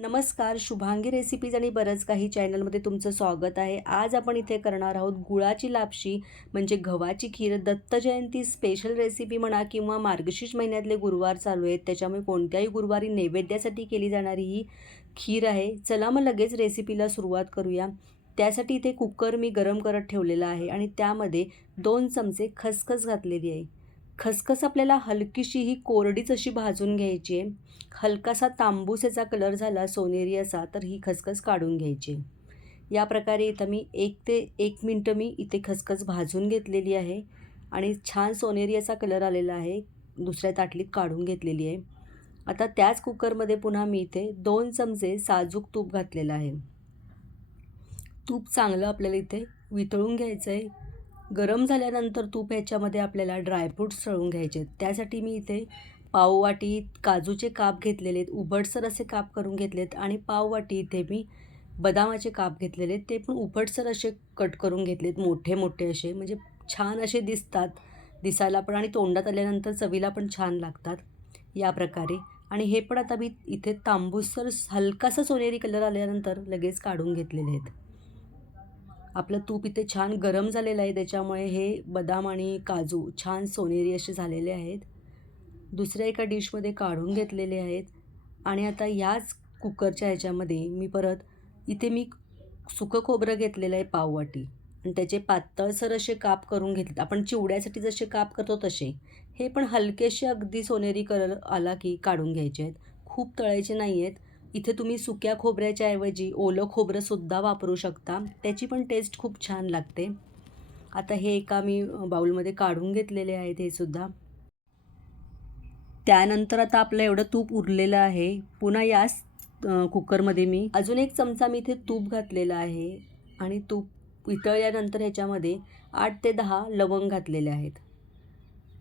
नमस्कार, शुभांगी रेसिपीज आणि बरंच काही चॅनलमध्ये तुमचं स्वागत आहे. आज आपण इथे करणार आहोत गुळाची लापशी म्हणजे गव्हाची खीर. दत्त जयंती स्पेशल रेसिपी म्हणा किंवा मार्गशीर्ष महिन्यातले गुरुवार चालू आहेत, त्याच्यामुळे कोणत्याही गुरुवारी नैवेद्यासाठी केली जाणारी ही खीर आहे. चला मग लगेच रेसिपीला सुरुवात करूया. त्यासाठी इथे कुकर मी गरम करत ठेवलेला आहे आणि त्यामध्ये 2 चमचे खसखस घातलेली आहे. खसखस आपल्याला हलकीशी ही कोरडीच अशी भाजून घ्यायची आहे. हलकासा तांबूस याचा कलर झाला सोनेरी असा तर ही खसखस काढून घ्यायची. या प्रकारे इथं मी 1 ते 1 मिनटं मी इथे खसखस भाजून घेतलेली आहे आणि छान सोनेरी असा कलर आलेला आहे. दुसऱ्या ताटलीत काढून घेतलेली आहे. आता त्याच कुकरमध्ये पुन्हा मी इथे 2 चमचे साजूक तूप घातलेलं आहे. तूप चांगलं आपल्याला इथे वितळून घ्यायचं आहे. गरम झाल्यानंतर तूप ह्याच्यामध्ये आपल्याला ड्रायफ्रूट्स तळून घ्यायचे आहेत. त्यासाठी मी इथे पाववाटी काजूचे काप घेतलेले आहेत, उभटसर असे काप करून घेतलेत आणि पाववाटी इथे मी बदामाचे काप घेतलेले आहेत, ते पण उभटसर असे कट करून घेतलेत, मोठे मोठे असे, म्हणजे छान असे दिसतात दिसायला पण आणि तोंडात आल्यानंतर चवीला पण छान लागतात या प्रकारे. आणि हे पण आता मी इथे तांबूसर हलकासा सोनेरी कलर आल्यानंतर लगेच काढून घेतलेले आहेत. आपलं तूप इथे छान गरम झालेलं आहे, त्याच्यामुळे हे बदाम आणि काजू छान सोनेरी असे झालेले आहेत. दुसऱ्या एका डिशमध्ये काढून घेतलेले आहेत. आणि आता याच कुकरच्या ह्याच्यामध्ये मी परत इथे मी सुकं खोबरं घेतलेलं आहे पाववाटी आणि त्याचे पातळसर असे काप करून घेतलेत. आपण चिवड्यासाठी जसे काप करतो तसे. हे पण हलकेसे अगदी सोनेरी कलर आला की काढून घ्यायचे आहेत. खूप तळायचे नाही आहेत. इथे तुम्ही सुक्या खोबऱ्याच्या ऐवजी ओलं खोबरंसुद्धा वापरू शकता, त्याची पण टेस्ट खूप छान लागते. आता हे एका मी बाउलमध्ये काढून घेतलेले आहेत हे सुद्धा. त्यानंतर आता आपलं एवढं तूप उरलेलं आहे. पुन्हा याच कुकरमध्ये मी अजून 1 चमचा मी इथे तूप घातलेलं आहे आणि तूप वितळल्यानंतर ह्याच्यामध्ये 8 ते 10 लवंग घातलेले आहेत.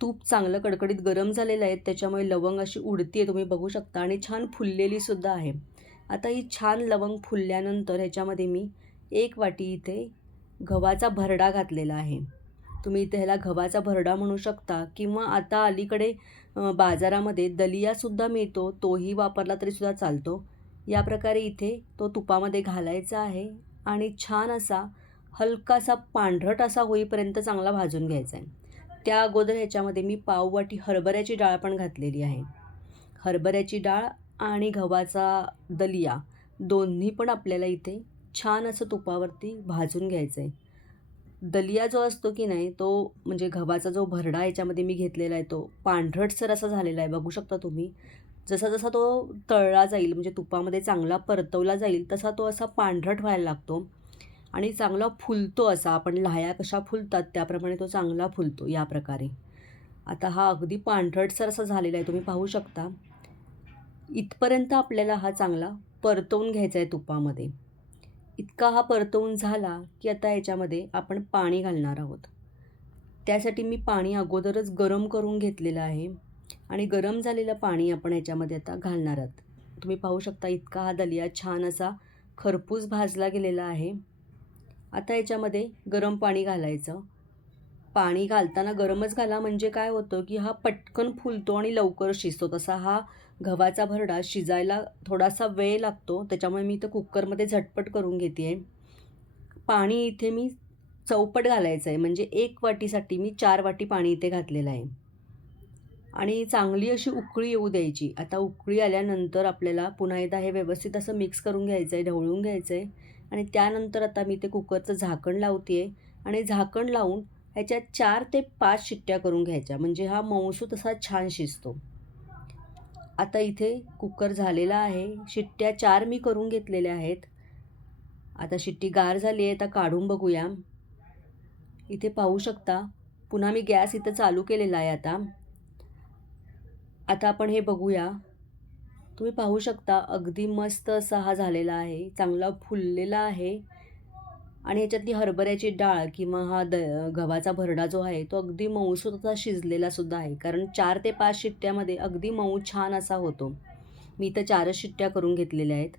तूप चांगलं कडकडीत गरम झालेलं आहे, त्याच्यामुळे लवंग अशी उडती आहे, तुम्ही बघू शकता आणि छान फुललेलीसुद्धा आहे. आता ही छान लवंग फुलल्यानंतर ह्याच्यामध्ये मी 1 वाटी इथे गव्हाचा भरडा घातलेला आहे. तुम्ही इथे ह्याला गव्हाचा भरडा म्हणू शकता किंवा आता अलीकडे बाजारामध्ये दलियासुद्धा मिळतो, तोही वापरला तरीसुद्धा चालतो. या प्रकारे इथे तो तुपामध्ये घालायचा आहे आणि छान असा हलकासा पांढरट असा होईपर्यंत चांगला भाजून घ्यायचा आहे. त्या अगोदर ह्याच्यामध्ये मी पाववाटी हरभऱ्याची डाळ पण घातलेली आहे. हरभऱ्याची डाळ आणि गव्हाचा दलिया दोन्ही पण आपल्याला इथे छान असं तुपावरती भाजून घ्यायचं आहे. दलिया जो असतो की नाही तो म्हणजे गव्हाचा जो भरडा याच्यामध्ये मी घेतलेला आहे तो पांढरटसर असा झालेला आहे, बघू शकता तुम्ही. जसा जसा तो तळला जाईल म्हणजे तुपामध्ये चांगला परतवला जाईल तसा तो असा पांढरट व्हायला लागतो आणि चांगला फुलतो. असा आपण लाह्या कशा फुलतात त्याप्रमाणे तो चांगला फुलतो या प्रकारे. आता हा अगदी पांढरटसर असा झालेला आहे, तुम्ही पाहू शकता. इथपर्यंत आपल्याला हा चांगला परतवून घ्यायचा आहे तुपामध्ये. इतका हा परतवून झाला की आता याच्यामध्ये आपण पाणी घालणार आहोत. त्यासाठी मी पाणी अगोदरच गरम करून घेतलेलं आहे आणि गरम झालेलं पाणी आपण याच्यामध्ये आता घालणार आहोत. तुम्ही पाहू शकता इतका हा दलिया छान असा खरपूस भाजला गेलेला आहे. आता याच्यामध्ये गरम पाणी घालायचं. पाणी घालताना गरमच घाला, म्हणजे काय होतं की हा पटकन फुलतो आणि लवकर शिजतो. तसा हा गव्हाचा भरडा शिजायला थोडासा वेळ लागतो, त्याच्यामुळे मी इथं कुकरमध्ये झटपट करून घेते आहे. पाणी इथे मी चौपट घालायचं आहे, म्हणजे 1 वाटीसाठी मी 4 वाटी पाणी इथे घातलेलं आहे आणि चांगली अशी उकळी येऊ द्यायची. आता उकळी आल्यानंतर आपल्याला पुन्हा एकदा हे व्यवस्थित असं मिक्स करून घ्यायचं आहे, ढवळून घ्यायचं आहे आणि त्यानंतर आता मी ते कुकरचं झाकण लावते आहे आणि झाकण लावून ह्याच्यात 4 ते 5 शिट्ट्या करून घ्यायच्या, म्हणजे हा मऊसूत असा छान शिजतो. आता इथे कुकर झालेला आहे. शिट्ट्या 4 मी करून घेतलेल्या आहेत. आता शिट्टी गार झाली आहे, आता काढून बघूया. इथे पाहू शकता पुन्हा मी गॅस इथं चालू केलेला आहे आता. आता आपण हे बघूया. तुम्ही पाहू शकता अगदी मस्त असा हा झालेला आहे, चांगला फुललेला आहे आणि ह्याच्यातली हरभऱ्याची डाळ किंवा हा गव्हाचा भरडा जो आहे तो अगदी मऊसूत असा शिजलेला सुद्धा आहे, कारण 4 ते 5 शिट्ट्यामध्ये अगदी मऊ छान असा होतो. मी इथं 4च शिट्ट्या करून घेतलेल्या आहेत.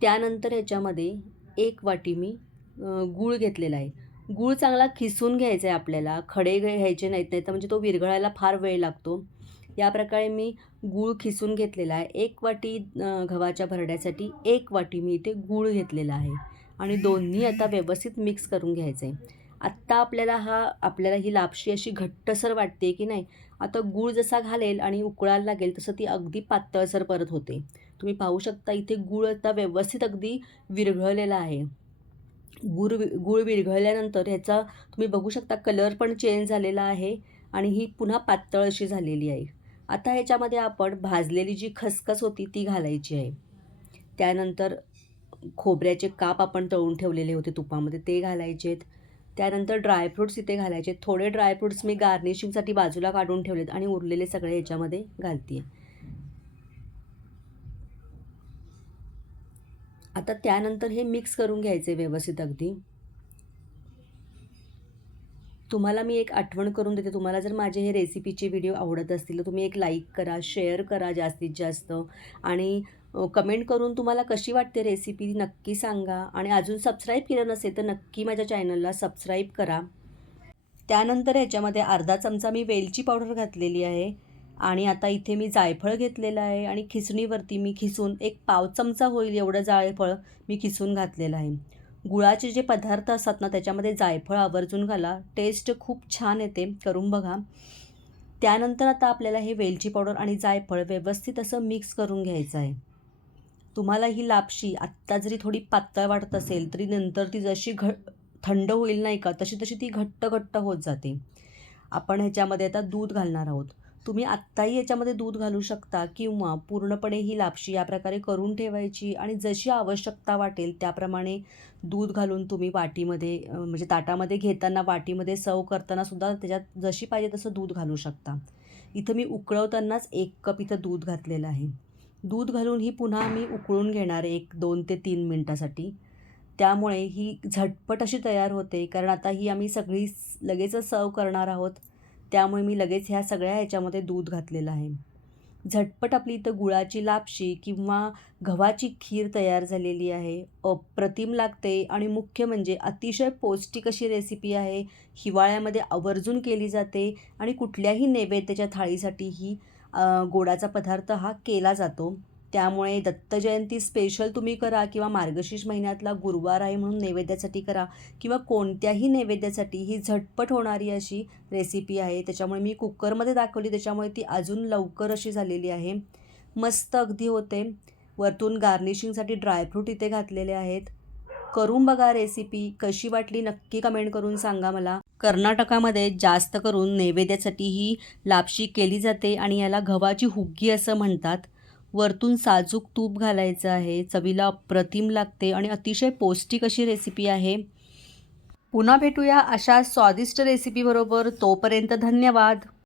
त्यानंतर ह्याच्यामध्ये 1 वाटी मी गूळ घेतलेला आहे. गूळ चांगला खिसून घ्यायचा आहे आपल्याला, खडे घ्यायचे नाहीत, नाही तर म्हणजे तो विरघळायला फार वेळ लागतो. या प्रकारे मी गूळ खिसून घेतलेला आहे. 1 वाटी गव्हाच्या भरड्यासाठी 1 वाटी मी इथे गूळ घेतलेला आहे आणि दोन्ही आता व्यवस्थित मिक्स करून घ्यायचं आहे. आत्ता आपल्याला ही लापशी अशी घट्टसर वाटते की नाही. आता गूळ जसा घालेल आणि उकळायला लागेल तसं ती अगदी पातळसर परत होते. तुम्ही पाहू शकता इथे गूळ आता व्यवस्थित अगदी विरघळलेला आहे. गूळ विरघळल्यानंतर ह्याचा तुम्ही बघू शकता कलर पण चेंज झालेला आहे आणि ही पुन्हा पातळ अशी झालेली आहे. आता ह्याच्यामध्ये आपण भाजलेली जी खसखस होती ती घालायची आहे. त्यानंतर खोबऱ्याचे काप आपण तळून ठेवलेले होते तुपामध्ये ते घालायचे आहेत. त्यानंतर ड्रायफ्रूट्स इथे घालायचे आहेत. थोडे ड्रायफ्रूट्स मी गार्निशिंगसाठी बाजूला काढून ठेवलेत आणि उरलेले सगळे ह्याच्यामध्ये घालते आहे. आता त्यानंतर हे मिक्स करून घ्यायचं आहे व्यवस्थित अगदी. तुम्हाला मी एक आठवण करून देते. तुम्हाला जर माझे हे रेसिपीचे व्हिडिओ आवडत असतील तर तुम्ही एक लाईक करा, शेअर करा जास्तीत जास्त आणि कमेंट करून तुम्हाला कशी वाटते रेसिपी नक्की सांगा आणि अजून सबस्क्राईब केलं नसेल तर नक्की माझ्या चॅनलला सबस्क्राईब करा. त्यानंतर ह्याच्यामध्ये अर्धा चमचा मी वेलची पावडर घातलेली आहे आणि आता इथे मी जायफळ घेतलेलं आहे आणि खिसणीवरती मी खिसून एक पाव चमचा होईल एवढं जायफळ मी खिसून घातलेलं आहे. गुळाचे जे पदार्थ असतात ना त्याच्यामध्ये जायफळ आवर्जून घाला, टेस्ट खूप छान येते, करून बघा. त्यानंतर आता आपल्याला हे वेलची पावडर आणि जायफळ व्यवस्थित असं मिक्स करून घ्यायचं आहे. तुम्हाला ही लापशी आत्ता जरी थोडी पातळ वाटत असेल तरी नंतर ती जशी थंड होईल नाही का तशी तशी ती घट्ट घट्ट होत जाते. आपण ह्याच्यामध्ये आता दूध घालणार आहोत. तुम्ही आत्ताही याच्यामध्ये दूध घालू शकता किंवा पूर्णपणे ही लापशी या प्रकारे करून ठेवायची आणि जशी आवश्यकता वाटेल त्याप्रमाणे दूध घालून तुम्ही वाटीमध्ये म्हणजे ताटामध्ये घेताना वाटीमध्ये सर्व करताना सुद्धा त्याच्यात जशी पाहिजे तसं दूध घालू शकता. इथं मी उकळवतानाच 1 कप इथं दूध घातलेलं आहे. दूध घालून ही पुन्हा मी उकळून घेणार 2 ते 3 मिनटासाठी. त्यामुळे ही झटपट अशी तयार होते कारण आता ही आम्ही सगळी लगेचच सर्व करणार आहोत. त्यामुळे मी लगेच ह्या सगळ्या ह्याच्यामध्ये दूध घातलेलं आहे. झटपट आपली इथं गुळाची लापशी किंवा गव्हाची खीर तयार झालेली आहे. अप्रतिम लागते आणि मुख्य म्हणजे अतिशय पौष्टिक अशी रेसिपी आहे. हिवाळ्यामध्ये आवर्जून केली जाते आणि कुठल्याही नैवेद्याच्या थाळीसाठी ही गोडाचा पदार्थ हा केला जातो. त्यामुळे दत्तजयंती स्पेशल तुम्ही करा किंवा मार्गशीर्ष महिन्यातला गुरुवार आहे म्हणून नैवेद्यासाठी करा किंवा कोणत्याही नैवेद्यासाठी ही झटपट होणारी अशी रेसिपी आहे. त्याच्यामुळे मी कुकरमध्ये दाखवली त्याच्यामुळे ती अजून लवकर अशी झालेली आहे. मस्त अगदी होते. वरतून गार्निशिंगसाठी ड्रायफ्रूट इथे घातलेले आहेत. करून बघा रेसिपी, कशी वाटली नक्की कमेंट करून सांगा मला. कर्नाटकामध्ये जास्त करून नैवेद्यासाठी ही लापशी केली जाते आणि याला गव्हाची हुग्गी असं म्हणतात. वरतून साजूक तूप घालायचं आहे. चवीला अप्रतिम लागते आणि अतिशय पौष्टिक अशी रेसिपी आहे. पुन्हा भेटूया अशा स्वादिष्ट रेसिपीबरोबर. तोपर्यंत धन्यवाद.